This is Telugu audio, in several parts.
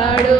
Caro.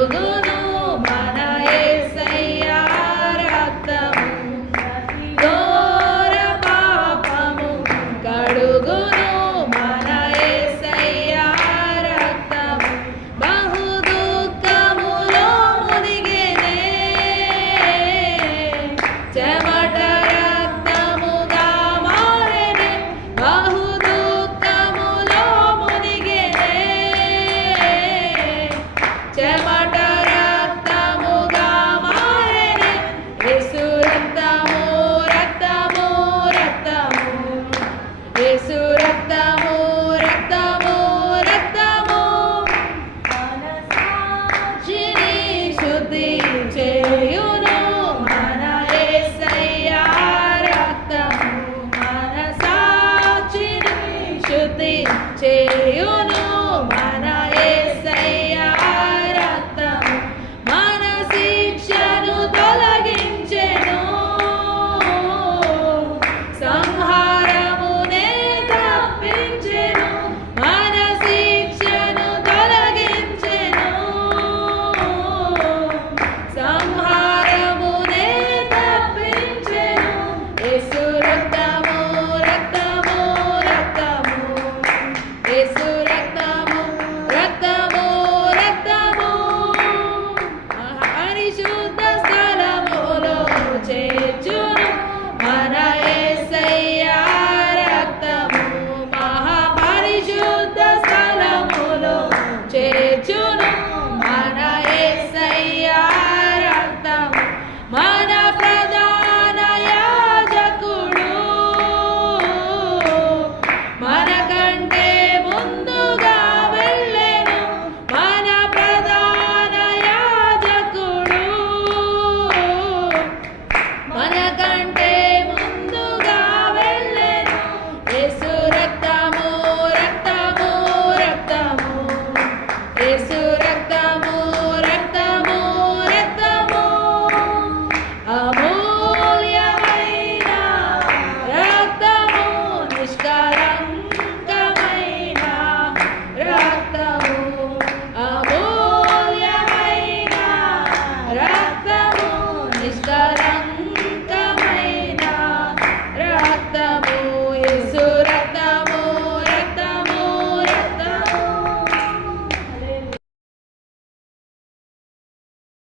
take